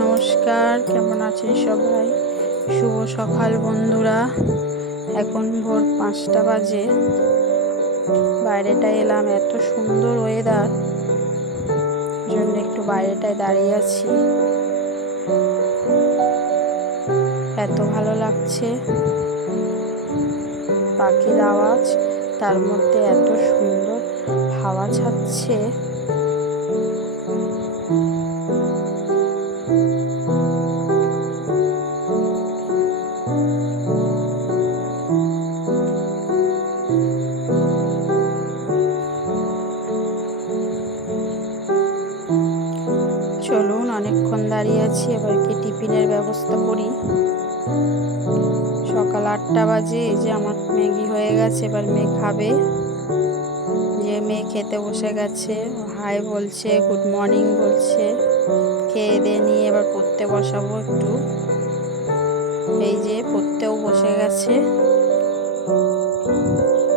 নমস্কার, কেমন আছেন সবাই? শুভ সকাল বন্ধুরা। এখন ভোর 5টা বাজে। বাইরেটা এলাম, এত সুন্দর ওয়েদার জন্য একটু বাইরেটায় দাঁড়িয়ে আছি। এত ভালো লাগছে, পাখির আওয়াজ, তার মধ্যে এত সুন্দর হাওয়া ছাড়ছে। চলুন, অনেকক্ষণ দাঁড়িয়ে আছি, এবার কি টিফিনের ব্যবস্থা করি। সকাল 8টা বাজে। এই যে আমার ম্যাগি হয়ে গেছে, এবার মেয়ে খাবে। যে মেয়ে খেতে বসে গেছে, হাই বলছে, গুড মর্নিং বলছে। খেয়ে দিয়ে নিয়ে এবার পড়তে বসাবো একটু। এই যে পড়তেও বসে গেছে।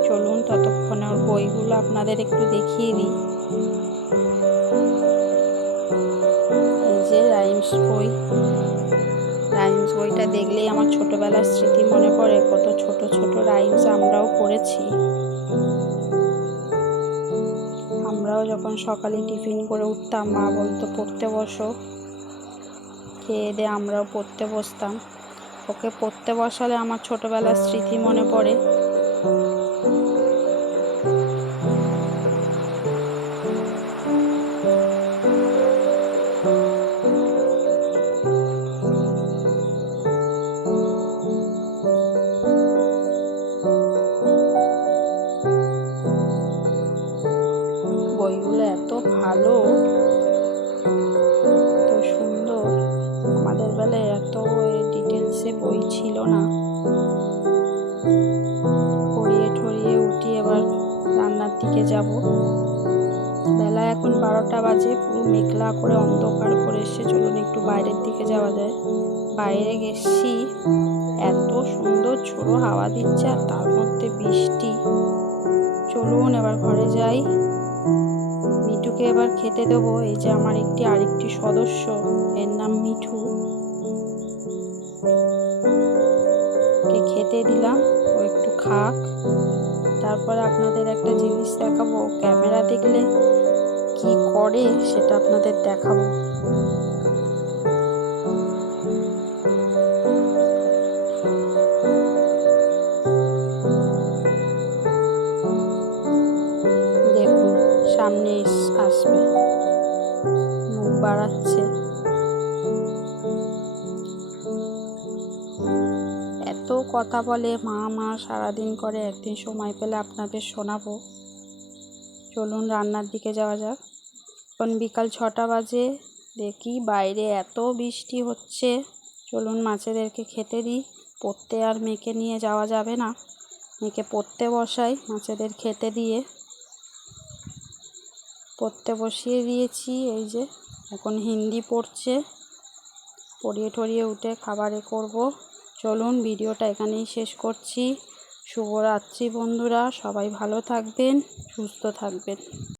চলুন, ততক্ষণে ওর বইগুলো আপনাদের একটু দেখিয়ে দিই। এই যে রাইমস বই। রাইমস বইটা দেখলেই আমার ছোটবেলার স্মৃতি মনে পড়ে। কত ছোট ছোট রাইমস আমরাও পড়েছি। আমরাও যখন সকালে টিফিন করে উঠতাম, মা বলতো পড়তে বসো। খেয়ে দিয়ে আমরাও পড়তে বসতাম। ওকে পড়তে বসালে আমার ছোটবেলার স্মৃতি মনে পড়ে। বইগুলো এত ভালো, এত সুন্দর। আমাদের বেলায় এত ডিটেলসে বই ছিল না। পড়িয়ে ঠরিয়ে উঠি, এবার রান্নার দিকে যাব। বেলা এখন 12টা বাজে, পুরো মেঘলা করে অন্ধকার করে এসে। চলুন একটু বাইরের দিকে যাওয়া যায়। বাইরে গেছি, এত সুন্দর ঝোড়ো হাওয়া দিচ্ছে, আর তার মধ্যে বৃষ্টি। চলুন এবার ঘরে যাই। মিঠুকে এবার খেতে দেবো। এই যে আমার আরেকটি সদস্য, এর নাম মিঠু। কে খেতে দিলাম, ও একটু খাক। তারপরে আপনাদের একটা জিনিস দেখাবো। ক্যামেরা দেখলে কি করে সেটা আপনাদের দেখাবো। দেখুন, সামনে আসবে, মুখ বাড়াচ্ছে। এত কথা বলে, মা মা সারাদিন করে। একদিন সময় পেলে আপনাদের শোনাবো। চলুন রান্নার দিকে যাওয়া যাক। এখন বিকাল 6টা বাজে। দেখি বাইরে এত বৃষ্টি হচ্ছে। চলুন মাছেদেরকে খেতে দিই। পড়তে আর মেয়েকে নিয়ে যাওয়া যাবে না। মেয়েকে পড়তে বসাই, মাছেদের খেতে দিয়ে পড়তে বসিয়ে দিয়েছি। এই যে এখন হিন্দি পড়ছে। পড়িয়ে ঠরিয়ে উঠে খাবারে করব। চলুন ভিডিওটা এখানেই শেষ করছি। শুভরাত্রি বন্ধুরা, সবাই ভালো থাকবেন, সুস্থ থাকবেন।